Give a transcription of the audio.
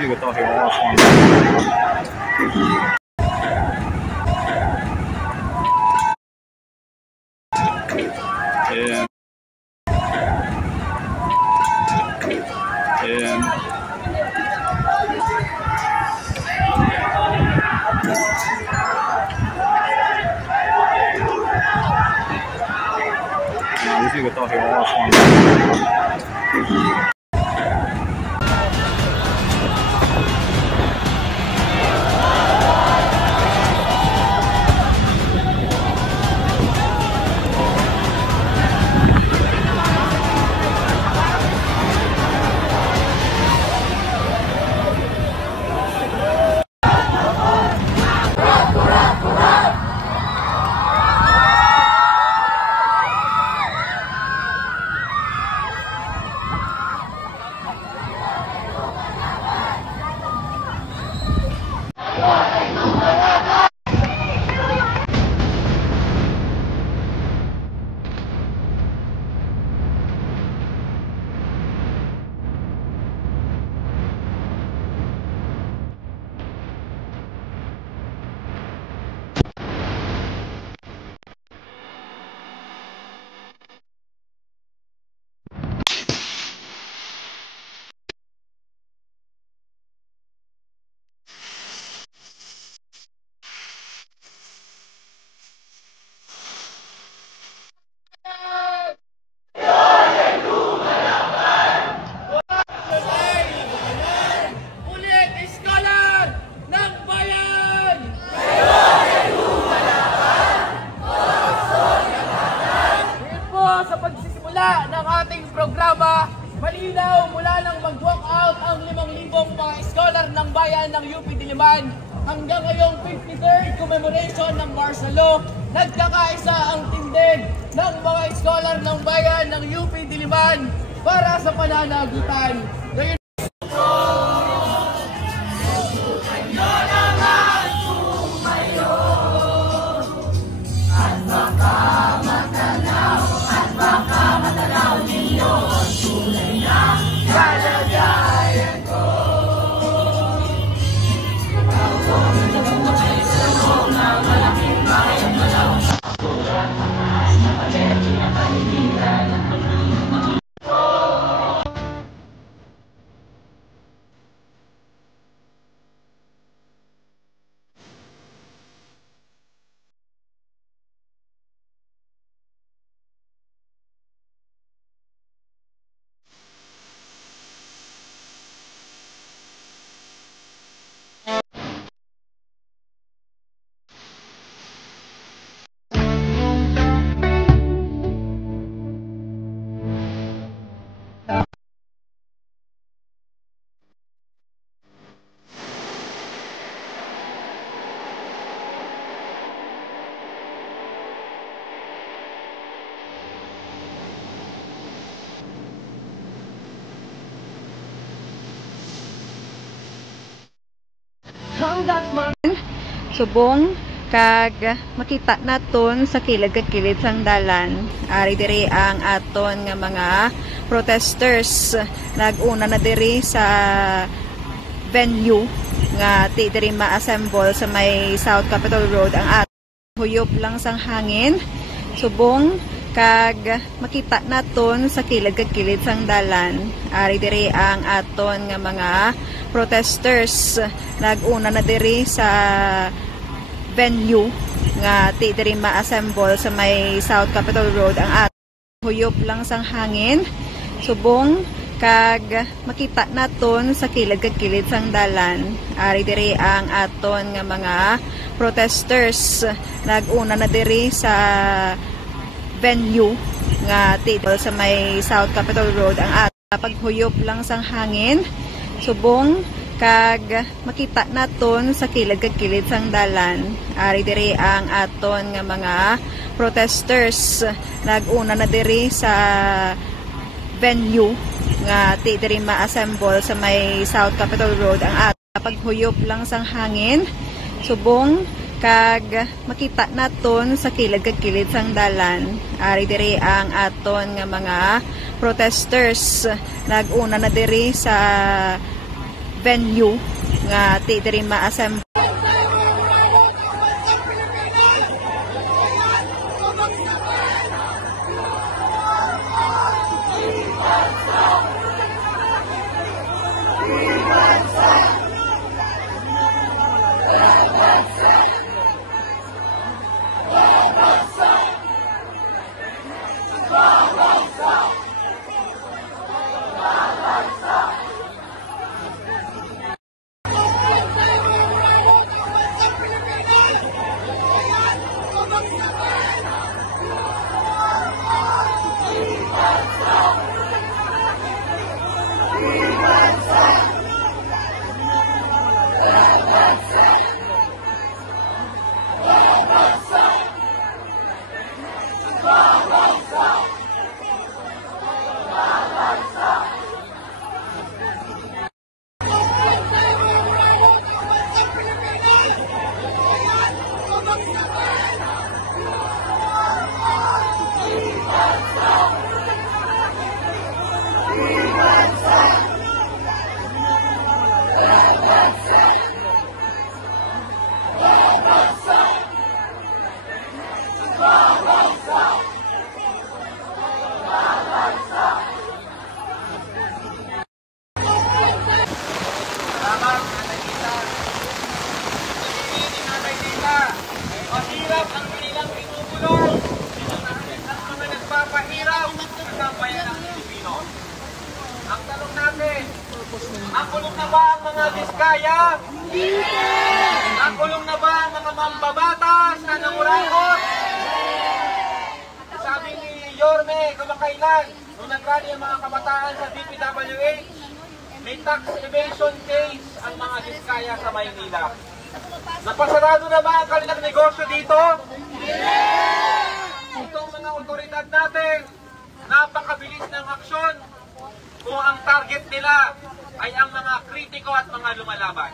这个倒是要放。这个倒是要放。Ng ating programa, malinaw mula nang mag-walk out ang 5,000 mga scholar ng bayan ng UP Diliman hanggang ngayong 53rd commemoration ng martial law. Nagkakaisa ang tindig ng mga scholar ng bayan ng UP Diliman para sa pananagutan. Subong kag makita naton sa kilid sang dalan. Ari diri ang aton nga mga protesters naguna na diri sa venue nga ti diri ma-assemble sa may South Capitol Road. Ang aton huyop lang sang hangin. Subong kag makita naton sa kilid sang dalan. Ari diri ang aton nga mga protesters naguna na diri sa venue nga ti diri ma-assemble sa may South Capitol Road. Ang aton huyop lang sang hangin. Subong kag makita naton sa kilid sang dalan. Ari diri ang aton nga mga protesters naguna na diri sa venue nga ti sa may South Capitol Road. Ang aton paghuyop lang sang hangin. Subong kag makita naton sa kilid sang dalan. Ari diri ang aton nga mga protesters naguna na diri sa venue nga ti diri ma-assemble sa may South Capitol Road. Ang aton paghuyop lang sang hangin. Subong kag makita naton sa kilid sang dalan. Ari diri ang aton nga mga protesters naguna na diri sa venue nga ti diri ma-assemble. Mahirap ang kanilang pinupulong at mga nagpapahirap sa bayan ng Pilipino. Ang tanong natin, nakulong na ba ang mga Diskaya? Nakulong na ba ang mga mambabatas na nangurakot? Sabi ni Yorme kamakailan, nung nagrally ang mga kabataan sa DPWH, may tax evasion case ang mga Diskaya sa Maynila. Napasarado na ba ang kanilang negosyo dito? Itong mga otoridad natin, napakabilis ng aksyon kung ang target nila ay ang mga kritiko at mga lumalaban.